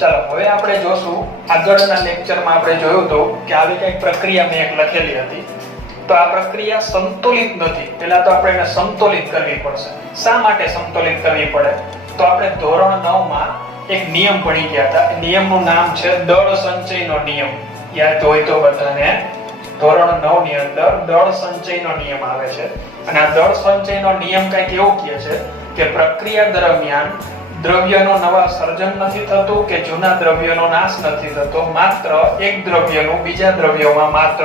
ચાલો હવે આપણે જોશું આગળના લેક્ચરમાં આપણે જોયું હતું કે આવી કંઈક પ્રક્રિયા મેં એક લખેલી હતી. તો આ પ્રક્રિયા સંતુલિત નથી. પહેલા તો આપણે એને સમતોલિત કરવી પડશે. શા માટે સમતોલિત કરવી પડે? તો આપણે ધોરણ 9 માં એક નિયમ ભણી ગયા હતા. નિયમનું નામ છે દળ સંચયનો નિયમ. યાદ હોય તો બધાને ધોરણ 9 ની અંદર દળ સંચયનો નિયમ આવે છે. અને આ દળ સંચયનો નિયમ કંઈક એવું કહે છે કે પ્રક્રિયા દરમિયાન દ્રવ્યનું નવા સર્જન નથી થતું કે જૂના દ્રવ્યનો નાશ નથી થતો, માત્ર એક દ્રવ્યનું બીજા દ્રવ્યોમાં માત્ર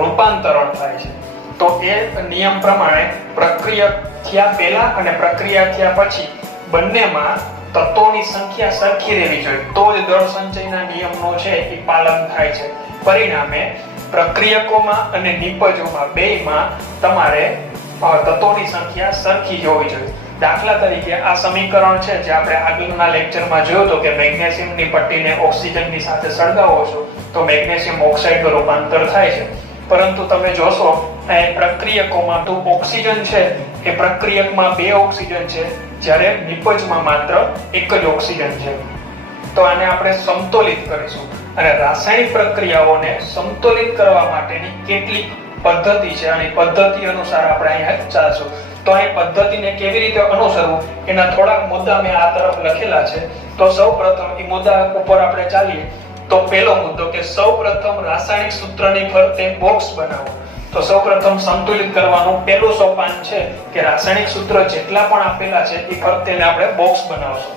રૂપાંતરણ થાય છે. તો એ નિયમ પ્રમાણે પ્રક્રિયા થયા પહેલા અને પ્રક્રિયા થયા પછી બંનેમાં તત્વોની સંખ્યા સરખી રહેવી જોઈએ, તો જ દળ સંચયના નિયમનો છે એ પાલન થાય છે. પરિણામે પ્રક્રિયકોમાં અને નિપજોમાં બેયમાં તમારે તત્વોની સંખ્યા સરખી હોવી જોઈએ. દાખલા તરીકે આ સમીકરણ છે જે આપણે આગળના લેક્ચરમાં જોયું તો કે મેગ્નેશિયમની પટ્ટીને ઓક્સિજનની સાથે સળગાવો છો તો મેગ્નેશિયમ ઓક્સાઇડનું રૂપાંતર થાય છે. પરંતુ તમે જોશો આ પ્રક્રિયકોમાં તો ઓક્સિજન છે એ પ્રક્રિયકમાં 2 ઓક્સિજન છે, જ્યારે નિપજમાં માત્ર એક જ ઓક્સિજન છે. તો આને આપણે સમતોલિત કરીશું અને રાસાયણિક પ્રક્રિયાઓને સમતોલિત કરવા માટેની કેટલીક પદ્ધતિ છે અને પદ્ધતિ અનુસાર આપણે અહીંયા ચાલશું. તો આ પદ્ધતિને કેવી રીતે અનુસરવું એના થોડાક મુદ્દા મેં આ તરફ લખેલા છે. તો સૌપ્રથમ એ મુદ્દા ઉપર આપણે ચાલીએ. તો પહેલો મુદ્દો કે સૌપ્રથમ રાસાયણિક સૂત્રની ફરતે બોક્સ બનાવો. તો સૌપ્રથમ સંતુલિત કરવાનું પહેલું સોપાન છે કે રાસાયણિક સૂત્ર જેટલા પણ આપેલા છે એ ફરતે આપણે બોક્સ બનાવશું.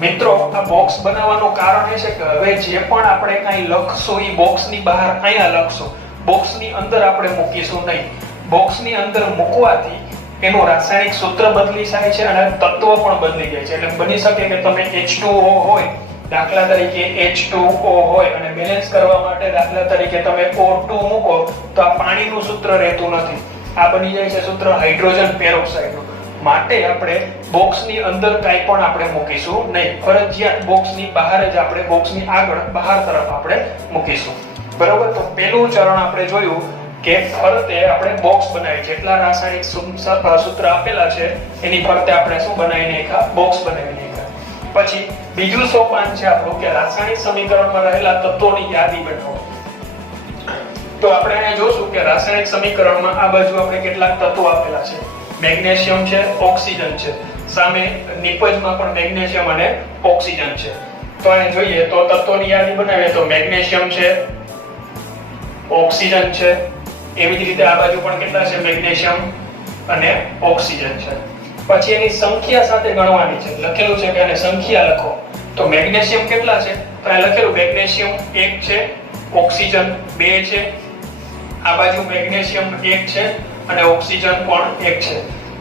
મિત્રો, આ બોક્સ બનાવવાનું કારણ એ છે કે હવે જે પણ આપણે કંઈ લખશું એ બોક્સની બહાર અહીંયા લખશું. બોક્સની અંદર આપણે મૂકીશું નહીં. બોક્સની અંદર મૂકવાથી એનું રાસાયણિક સૂત્ર બદલી જાય છે અને તત્વ પણ બદલી જાય છે. એટલે બની શકે કે તમે H2O હોય, દાખલા તરીકે H2O હોય અને બેલેન્સ કરવા માટે દાખલા તરીકે તમે O2 મૂકો તો આ પાણીનું સૂત્ર રહેતું નથી. આ બની જાય છે સૂત્ર હાઇડ્રોજન પેરોક્સાઇડનું. માટે આપણે બોક્સની અંદર કંઈ પણ આપણે મૂકીશું નહીં. ફરજિયાત બોક્સની બહાર જ આપણે બોક્સની આગળ બહાર તરફ આપણે મૂકીશું. બરોબર? તો પહેલું ચરણ આપણે જોયું કે ફરતે આપણે બોક્સ બનાવી, જેટલા રાસાયણિક સૂત્ર આપેલા છે એની ફરતે આપણે શું બનાવી નાખ્યા? બોક્સ બનાવી નાખ્યા. પછી બીજું સોપાન છે આપણું કે રાસાયણિક સમીકરણમાં રહેલા તત્વોની યાદી બનાવો. તો આપણે અહીંયા જોશું કે રાસાયણિક સમીકરણમાં આ બાજુ આપણે કેટલાક તત્વો આપેલા છે. મેગ્નેશિયમ છે, ઓક્સિજન છે. સામે નિપજમાં પણ મેગ્નેશિયમ અને ઓક્સિજન છે. તો અહીં જોઈએ તો તત્વોની યાદી બનાવીએ તો મેગ્નેશિયમ છે, ઓક્સિજન છે. એવી જ રીતે આ બાજુ પણ કેટલા છે? મેગ્નેશિયમ અને ઓક્સિજન છે. પછી એની સંખ્યા સાથે ગણવાની છે. લખેલું છે કે આને સંખ્યા લખો. તો મેગ્નેશિયમ કેટલા છે? તો અહીં લખેલું મેગ્નેશિયમ 1 છે, ઓક્સિજન 2 છે. આ બાજુ મેગ્નેશિયમ 1 છે અને ઓક્સિજન પણ 1 છે.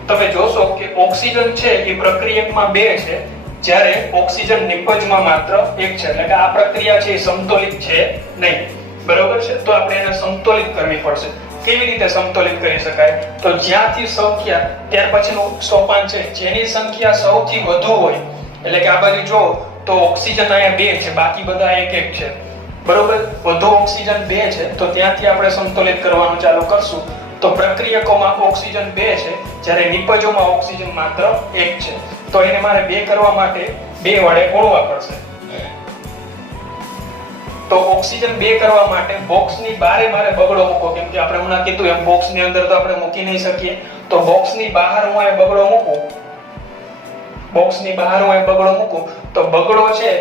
તમે જોશો કે ઓક્સિજન છે એ પ્રક્રિયકમાં 2 છે, જ્યારે ઓક્સિજન નિપજમાં માત્ર 1 છે. એટલે કે આ પ્રક્રિયા છે એ સમતોલિત છે નહીં. બરોબર છે? તો આપણે એને સમતોલિત કરવી પડશે. કેવી રીતે સમતોલિત કરી શકાય? તો જ્યાંથી સંખ્યા ત્યાર પછીનું સોપાન છે જેની સંખ્યા સૌથી વધુ હોય, એટલે કે આ બાજુ જો તો ઓક્સિજન અહીંયા 2 છે, બાકી બધા 1 છે. બરોબર? વધુ ઓક્સિજન 2 છે તો ત્યાંથી આપણે સમતોલિત કરવાનું ચાલુ કરશું. તો પ્રક્રિયકોમાં ઓક્સિજન 2 છે, જ્યારે નિપજોમાં ઓક્સિજન માત્ર 1 છે. તો એને મારે 2 કરવા માટે 2 વડે ગુણવા પડશે. તો ઓક્સિજન 2 કરવા માટે બોક્સની બારે મારે બગડો મૂકો, કેમ કે આપણે હમણાં કીધું એમ બોક્સની અંદર તો આપણે મૂકી નહીં શકીએ. તો બોક્સની બહાર હું આ બગડો મૂકું, બોક્સની બહાર હું આ બગડો મૂકું તો બગડો છે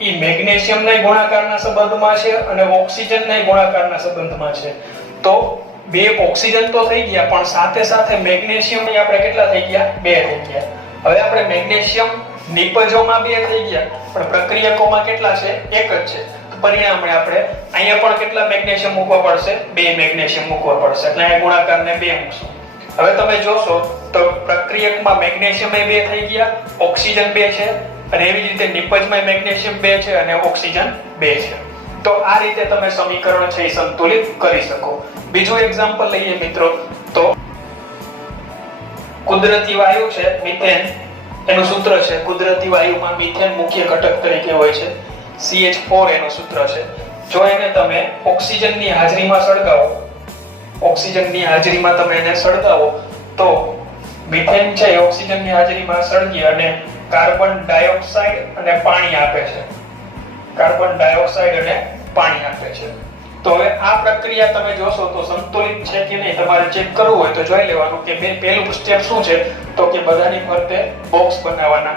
એ મેગ્નેશિયમના ગુણાકારના સંબંધમાં છે અને ઓક્સિજનના ગુણાકારના સંબંધમાં છે. તો 2 ઓક્સિજન તો થઈ ગયા, પણ સાથે સાથે મેગ્નેશિયમ આપણે કેટલા થઈ ગયા? 2 થઈ ગયા. હવે આપણે મેગ્નેશિયમ નિપજોમાં 2 થઈ ગયા, પણ પ્રક્રિયકોમાં કેટલા છે? 1 જ છે. પરિણામે આપણે અહીંયા પણ કેટલા મેગ્નેશિયમ મૂકવા પડશે? 2 મેગ્નેશિયમ મૂકવા પડશે. એટલે અહીંયા ગુણાકારને 2 મૂકશું. હવે તમે જોશો તો પ્રક્રિયકમાં મેગ્નેશિયમ 2 થઈ ગયા, ઓક્સિજન 2 છે અને એવી જ રીતે નિપજમાં મેગ્નેશિયમ 2 છે અને ઓક્સિજન 2 છે. તો આ રીતે તમે સમીકરણ છે એ સંતુલિત કરી શકો. બીજું એક્ઝામ્પલ લઈએ મિત્રો. તો કુદરતી વાયુ છે મિથેન, એનું સૂત્ર છે કુદરતી વાયુમાં મિથેન મુખ્ય ઘટક તરીકે હોય છે. CH4 એનું સૂત્ર છે. જો એને તમે ઓક્સિજનની હાજરીમાં સળગાવો, ઓક્સિજનની હાજરીમાં તમે એને સળગાવો તો મિથેન છે એ ઓક્સિજનની હાજરીમાં સળગી અને કાર્બન ડાયોક્સાઇડ અને પાણી આપે છે. કાર્બન ડાયોક્સાઇડ અને પાણી આપે છે. તો હવે આ પ્રક્રિયા તમે જોશો તો સંતુલિત છે કે નહીં તમારે ચેક કરવું હોય તો જોઈ લેવાનું કે પહેલું સ્ટેપ શું છે તો કે બધાની ફરતે બોક્સ બનાવવાના.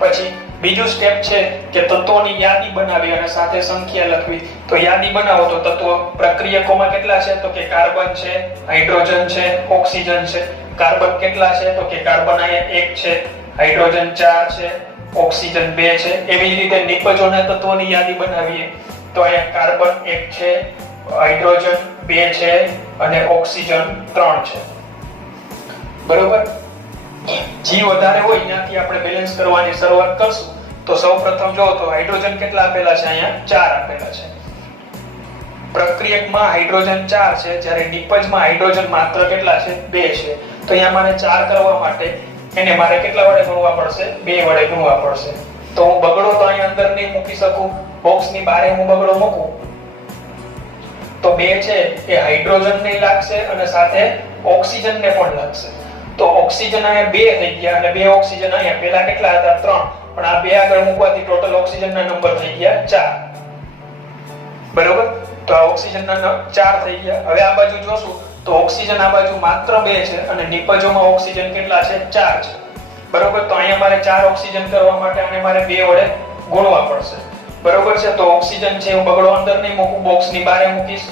પછી બીજું સ્ટેપ છે કે તત્વોની યાદી બનાવી અને સાથે સંખ્યા લખવી. તો યાદી બનાવો તો તત્વો પ્રક્રિયકોમાં કેટલા છે તો કે કાર્બન છે, હાઇડ્રોજન છે, ઓક્સિજન છે. કાર્બન કેટલા છે તો કે કાર્બન અહીંયા 1 છે, હાઇડ્રોજન 4 છે, ઓક્સિજન 2 છે. એવી જ રીતે નિપજોના તત્વોની યાદી બનાવીએ તો અહીંયા કાર્બન 1 છે, હાઇડ્રોજન 2 છે અને ઓક્સિજન 3 છે. બરોબર. જી વધારે હોય ત્યાંથી આપણે બેલેન્સ કરવાની શરૂઆત કરશું. તો સૌપ્રથમ જો તો હાઇડ્રોજન કેટલા આપેલા છે અહીંયા 4 આપેલા છે. પ્રક્રિયકમાં હાઇડ્રોજન 4 છે જ્યારે નિપજમાં હાઇડ્રોજન માત્ર કેટલા છે 2 છે. તો અહીંયા મારે 4 કરવા માટે એને મારે કેટલા વડે ગુણવા પડશે 2 વડે ગુણવા પડશે. તો હું બગડો તો અહીંયા અંદર નહીં મૂકી શકું, બોક્સની બહાર હું બગડો મૂકું તો 2 છે એ હાઇડ્રોજન ને લાગશે અને સાથે ઓક્સિજન ને પણ લાગશે. તો ઓક્સિજન અહીંયા 2 થઈ ગયા અને 2 ઓક્સિજન અહીંયા પહેલા કેટલા હતા 3 પણ આ 2 આગળ મૂકવાથી ટોટલ ઓક્સિજનના નંબર થઈ ગયા 4. બરોબર. તો આ ઓક્સિજનના 4 થઈ ગયા. હવે આ બાજુ જોશું તો ઓક્સિજન આ બાજુ માત્ર 2 છે અને નિપજોમાં ઓક્સિજન કેટલા છે 4 છે. બરોબર. તો અહીંયા મારે 4 ઓક્સિજન કરવા માટે આને મારે 2 વડે ગુણવા પડશે. બરોબર છે. તો ઓક્સિજન છે હું બગડો અંદર નહીં મૂકું, બોક્સની બહાર મૂકીશ.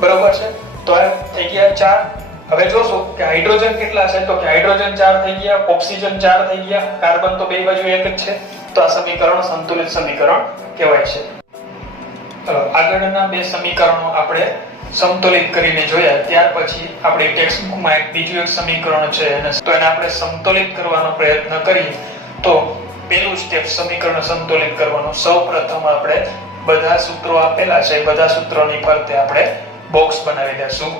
બરોબર છે. તો આ થઈ ગયા 4. હવે જોશું કે હાઇડ્રોજન કેટલા છે તો કે હાઇડ્રોજન 4 થઈ ગયા, ઓક્સિજન 4 થઈ ગયા, કાર્બન તો બે બાજુ એક જ છે. તો આ સમીકરણ સંતુલિત સમીકરણ કહેવાય છે. ચલો આગળના બે સમીકરણો આપણે સંતુલિત કરીને જોયા. ત્યાર પછી આપણી ટેક્સ્ટબુકમાં એક બીજું એક સમીકરણ છે તો એને આપણે સંતુલિત કરવાનો પ્રયત્ન કરીએ. તો પહેલું સ્ટેપ સમીકરણ સંતુલિત કરવાનું. સૌપ્રથમ આપણે બધા સૂત્રો આપેલા છે, બધા સૂત્રોની ફરતે આપણે બોક્સ બનાવી દઈશું.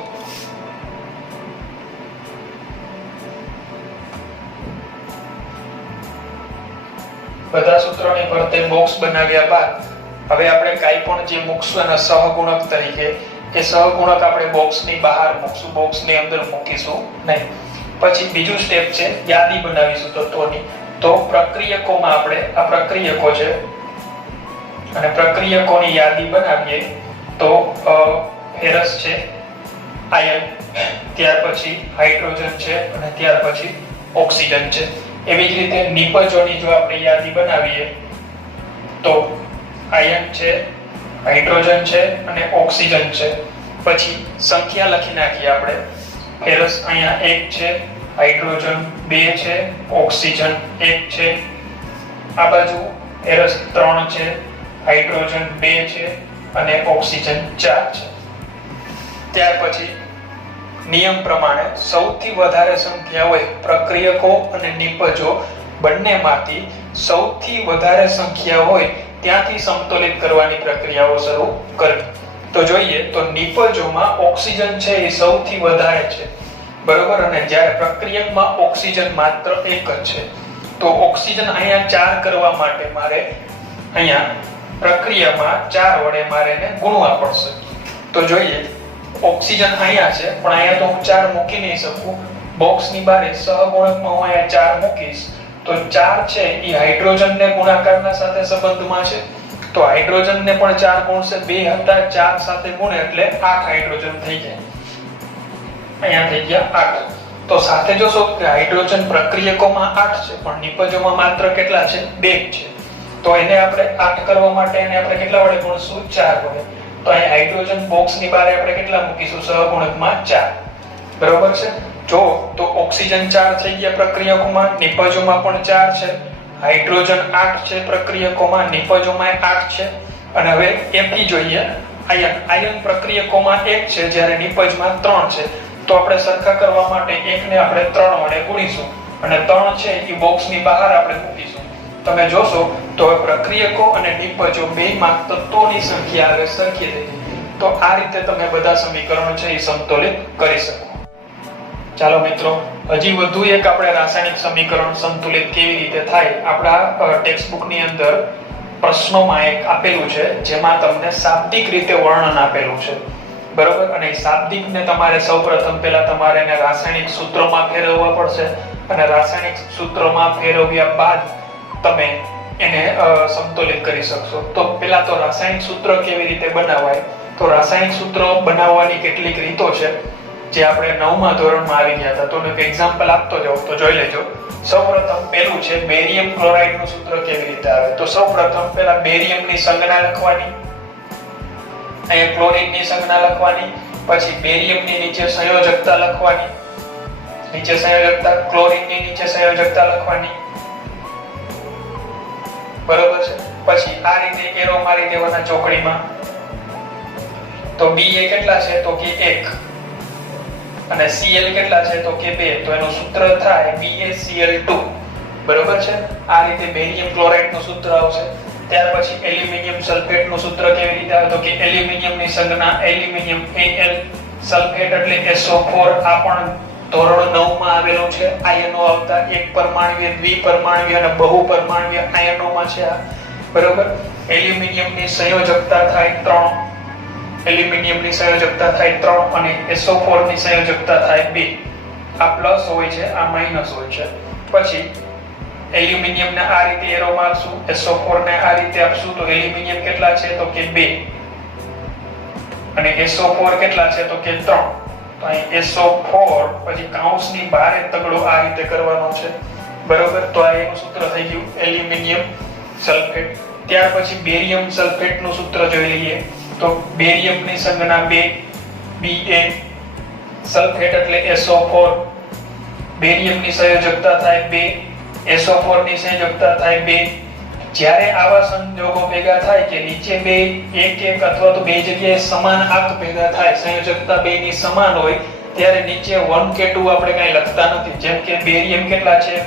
બધા સૂત્રોની ફરતે બોક્સ બનાવ્યા બાદ હવે આપણે કાઈ પણ જે મૂકશું એના સહગુણક તરીકે એ સહગુણક આપણે બોક્સની બહાર મૂકશું, બોક્સની અંદર મૂકીશું નહીં. પછી બીજું સ્ટેપ છે યાદી બનાવીશું તત્વોની. તો પ્રક્રિયકોમાં આપણે આ પ્રક્રિયકો છે અને પ્રક્રિયકોની યાદી બનાવીએ તો ફેરસ છે, આયન, ત્યાર પછી હાઇડ્રોજન છે અને ત્યાર પછી ઓક્સિજન છે. એવી જ રીતે નિપજોની જો આપણે યાદી બનાવીએ તો આયન છે, હાઇડ્રોજન છે અને ઓક્સિજન છે. પછી સંખ્યા લખી નાખીએ આપણે. ફેરસ અહીંયા 1 છે, હાઇડ્રોજન 2 છે, ઓક્સિજન 1 છે. આ બાજુ ફેરસ 3 છે, હાઇડ્રોજન 2 છે અને ઓક્સિજન 4 છે. ત્યાર પછી નિયમ પ્રમાણે સૌથી વધારે સંખ્યા હોય પ્રક્રિયકો અને નિપજો બંનેમાંથી સૌથી વધારે સંખ્યા હોય ત્યાંથી સંતુલિત કરવાની પ્રક્રિયાઓ શરૂ કરવી. તો જોઈએ તો નિપજોમાં ઓક્સિજન છે એ સૌથી વધારે છે. બરોબર. અને જ્યારે પ્રક્રિયકમાં ઓક્સિજન માત્ર 1 જ છે. તો ઓક્સિજન અહીંયા 4 કરવા માટે મારે અહીંયા પ્રક્રિયામાં 4 વડે મારે એને ગુણવા પડશે. તો જોઈએ ઓક્સિજન અહીંયા છે પણ અહીંયા તો હું 4 મૂકી નહીં શકું. બોક્સની બહાર સહગુણકમાં હું અહીંયા 4 મૂકીશ તો 4 છે એ હાઇડ્રોજનને ગુણાકારના સાથે સંબંધમાં છે. તો હાઇડ્રોજનને પણ 4 ગુણશે, 2 હતા 4 સાથે ગુણે એટલે 8 હાઇડ્રોજન થઈ જાય. અહીંયા થઈ ગયા 8. તો સાથે જોશો કે હાઇડ્રોજન પ્રક્રિયકોમાં 8 છે પણ નિપજોમાં માત્ર કેટલા છે 2 છે. તો એને આપણે 8 કરવા માટે એને આપણે કેટલા વડે ગુણશું 4 વડે. તો અહીં હાઇડ્રોજન બોક્સની બહાર આપણે કેટલા મૂકીશું સહગુણકમાં 4. બરોબર છે. જો તો ઓક્સિજન 4 થઈ ગયા પ્રક્રિયકોમાં, નિપજોમાં પણ 4 છે, હાઇડ્રોજન 8 છે પ્રક્રિયકોમાં, નિપજોમાં 8 છે. અને હવે એપી જોઈએ આયન પ્રક્રિયકોમાં 1 છે જ્યારે નિપજમાં 3 છે. તો આપણે સરખા કરવા માટે 1 ને આપણે 3 વડે ગુણીશું અને 3 છે એ બોક્સની બહાર આપણે મૂકીશું. તમે જોશો તો પ્રક્રિયકો અને નિપજો બેમાં તત્વોની સંખ્યા આવે સરખી થઈ. તો આ રીતે તમે બધા સમીકરણો છે એ સંતુલિત કરી શકો. ચાલો મિત્રો હજી વધુ એક આપણે રાસાયણિક સમીકરણ સંતુલિત કેવી રીતે થાય આપણા ટેક્સ્ટ બુક ની અંદર પ્રશ્નોમાં એક આપેલું છે જેમાં તમને શાબ્દિક રીતે વર્ણન આપેલું છે, બરોબર. અને શાબ્દિકને તમારે સૌપ્રથમ પહેલા તમારે એને રાસાયણિક સૂત્રમાં ફેરવવા પડશે અને રાસાયણિક સૂત્રમાં ફેરવ્યા બાદ તમે એને સંતુલિત કરી શકશો. તો પહેલા તો રાસાયણિક સૂત્ર કેવી રીતે બનાવાય, તો રાસાયણિક સૂત્ર બનાવવાની કેટલીક રીતો છે જે આપણે 9મા ધોરણમાં આવી ગયા હતા. તો એક એક્ઝામ્પલ આપતો જાઉં તો જોઈ લેજો. સૌપ્રથમ પહેલું છે બેરિયમ ક્લોરાઇડનું સૂત્ર કેવી રીતે આવે. તો સૌપ્રથમ પહેલા બેરિયમની સંજ્ઞા લખવાની, અહીંયા ક્લોરીનની સંજ્ઞા લખવાની, પછી બેરિયમની નીચે સંયોજકતા લખવાની, નીચે સંયોજકતા, ક્લોરીનની નીચે સંયોજકતા લખવાની, બરોબર છે. પછી આ રીતે એરો મારી દેવાના ચોકડીમાં. તો B એ કેટલા છે તો કે 1 અને Cl કેટલા છે તો કે 2. તો એનું સૂત્ર થાય BaCl2, બરોબર છે. આ રીતે બેરિયમ ક્લોરાઇડ નું સૂત્ર આવશે. ત્યાર પછી એલ્યુમિનિયમ સલ્ફેટ નું સૂત્ર કેવી રીતે આવે તો કે એલ્યુમિનિયમની સંજ્ઞા એલ્યુમિનિયમ Al, સલ્ફેટ એટલે SO4. આ પણ ધોરણ 9 માં આવેલું છે. આયનો આવતા એક પરમાણુય, દ્વિપરમાણુય અને બહુપરમાણુય આયનોમાં છે આ, બરોબર. એલ્યુમિનિયમની સંયોજકતા થાય 3, એલ્યુમિનિયમની સંયોજકતા થાય 3 અને SO4 ની સંયોજકતા થાય 2. આ પ્લસ હોય છે, આ માઈનસ હોય છે. પછી એલ્યુમિનિયમને આ રીતે એરો મારશું, SO4 ને આ રીતે આપશું. તો એલ્યુમિનિયમ કેટલા છે તો કે 2 અને SO4 કેટલા છે તો કે 3. તો અહીં SO4 પછી કૌંસની બહાર તગડો આ રીતે કરવાનો છે, બરોબર. તો આ એનું સૂત્ર થઈ ગયું એલ્યુમિનિયમ સલ્ફેટ. ત્યાર પછી બેરિયમ સલ્ફેટ નું સૂત્ર જોઈ લઈએ. તો બેરિયમની સંજ્ઞા 2, Ba, સલ્ફેટ એટલે SO4, બેરિયમની સંયોજકતા થાય 2, SO4 ની સંયોજકતા થાય 2. જ્યારે આવા સંયોગો ભેગા થાય કે નીચે બે એક અથવા તો બે જગ્યાએ સમાન આંક ભેગા થાય, સંયોજકતા બે ની સમાન હોય, ત્યારે નીચે 1 કે 2 આપણે કઈ લખતા નથી. જેમ કે બેરિયમ કેટલા છે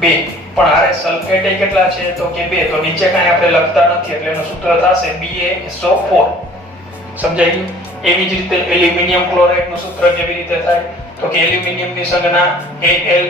2, પણ આરે સલ્ફેટ એ કેટલા છે તો કે 2. તો નીચે કઈ આપણે લખતા નથી એટલે એનું સૂત્ર થશે BaSO4. સમજાઈ ગયું? એવી જ રીતે એલ્યુમિનિયમ ક્લોરાઇડ નું સૂત્ર કેવી રીતે થાય તો કે એલ્યુમિનિયમની સંજ્ઞા Al,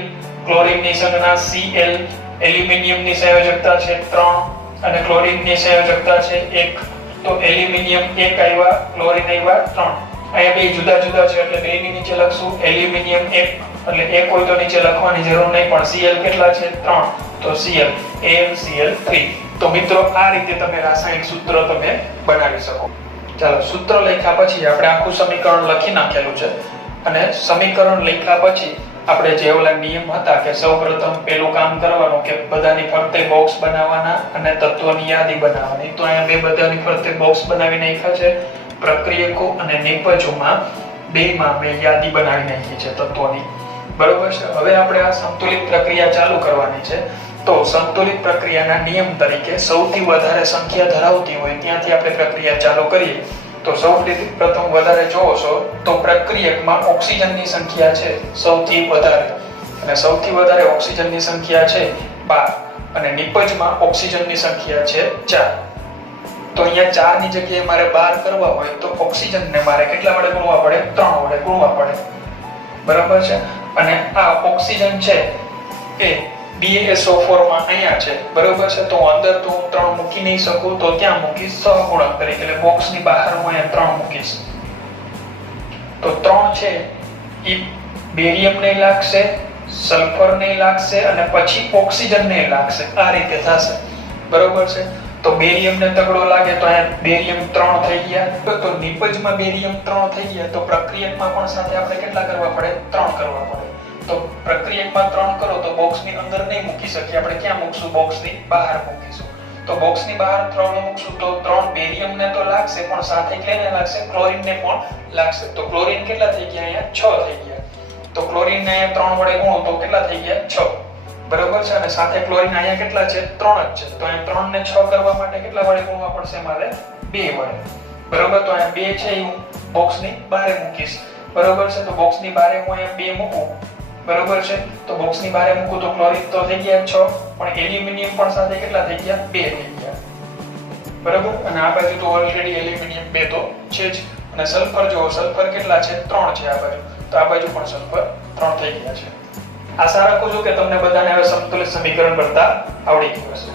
ક્લોરીનની સંજ્ઞા Cl, એલ્યુમિનિયમની સંયોજકતા છે 3 અને ક્લોરીનની સંયોજકતા છે 1. તો એલ્યુમિનિયમ 1 આવ્યા, ક્લોરીન આવ્યા 3. અહીંયા બે જુદા જુદા છે એટલે બે ની નીચે લખશું એલ્યુમિનિયમ 1 એટલે 1 હોય તો નીચે લખવાની જરૂર નહીં, પણ Cl કેટલા છે 3. તો Cl AlCl3. તો મિત્રો આ રીતે તમે રાસાયણિક સૂત્ર તમે બનાવી શકો. ચાલો, સૂત્ર લખ્યા પછી આપણે આખું સમીકરણ લખી નાખેલું છે અને સમીકરણ લખ્યા પછી આપણે જે ઓલા નિયમ હતા કે સૌપ્રથમ પેલું કામ કરવાનું કે બધાની ફરતે બોક્સ બનાવવાના અને તત્વોની યાદી બનાવવાની. તો અહીંયા બે બધાની ફરતે બોક્સ બનાવી નાખ્યા છે. પ્રક્રિયકો અને નિપજોમાં બેમાં મેં યાદી બનાવી નાખી છે તત્વોની, બરોબર છે. હવે આપણે આ સંતુલિત પ્રક્રિયા ચાલુ કરવાની છે. તો સંતુલિત પ્રક્રિયાના નિયમ તરીકે સૌથી વધારે સંખ્યા ધરાવતી હોય ત્યાંથી આપણે પ્રક્રિયા ચાલુ કરીએ. તો સૌપ્રથમ વધારે જોવો છો તો પ્રક્રિયકમાં ઓક્સિજનની સંખ્યા છે સૌથી વધારે, અને સૌથી વધારે ઓક્સિજનની સંખ્યા છે 12 અને નિપજમાં ઓક્સિજનની સંખ્યા છે 4. તો અહીંયા 4 ની જગ્યાએ મારે 12 કરવા હોય તો ઓક્સિજનને મારે કેટલા વડે ગુણવા પડે? 3 વડે ગુણવા પડે, બરાબર છે. અને આ ઓક્સિજન છે એ BaSO4 માં અહીંયા છે, બરોબર છે. તો અંદર તો હું 3 મૂકી નહીં શકું, તો ત્યાં મૂકીશ સહગુણક તરીકે, એટલે બોક્સની બહાર હું અહીંયા 3 મૂકીશ. તો 3 છે એ બેરિયમ ને લાગશે, સલ્ફર ને લાગશે અને પછી ઓક્સિજન ને લાગશે. આ રીતે થશે, બરોબર છે. તો બેરિયમ ને તગડો લાગે તો અહીંયા બેરિયમ 3 થઈ ગયા. તો નિપજમાં બેરિયમ 3 થઈ ગયા તો પ્રક્રિયકમાં પણ સાથે આપણે કેટલા કરવા પડે? 3 કરવા પડે. તો પ્રક્રિયકમાં 3 કરો તો બોક્સની અંદર નહીં મૂકી શકીએ, આપણે ક્યાં મૂકશું? બોક્સની બહાર મૂકીશું. તો બોક્સની બહાર 3 મૂકશું તો 3 બેરિયમને તો લાગશે પણ સાથે કેટલાને લાગશે? ક્લોરીનને પણ લાગશે. તો ક્લોરીન કેટલા થઈ ગયા? અહીંયા 6 થઈ ગયા. તો ક્લોરીનને અહીંયા 3 વડે ગુણો તો કેટલા થઈ ગયા? 6, બરોબર છે. અને સાથે ક્લોરીન અહીંયા કેટલા છે? 3 જ છે. તો અહીંયા 3 ને 6 કરવા માટે કેટલા વડે ગુણવા પડશે મારે? 2 વડે, બરોબર. તો અહીંયા 2 છે હું બોક્સની બહાર મૂકીશ, બરોબર છે. તો બોક્સની બહાર હું અહીંયા 2 મૂકું, બરોબર છે. તો બોક્સની બહાર મૂકું તો ક્લોરીન તો થઈ ગયા 6, પણ એલ્યુમિનિયમ પણ સાથે કેટલા થઈ ગયા? 2 થઈ ગયા, બરોબર. અને આ બાજુ તો ઓલરેડી એલ્યુમિનિયમ 2 તો છે જ. અને સલ્ફર જો, સલ્ફર કેટલા છે? 3 છે આ બાજુ, તો આ બાજુ પણ સલ્ફર 3 થઈ ગયા છે. આશા રાખું છું કે તમને બધાને હવે સંતુલિત સમીકરણ કરતા આવડી ગયું હશે.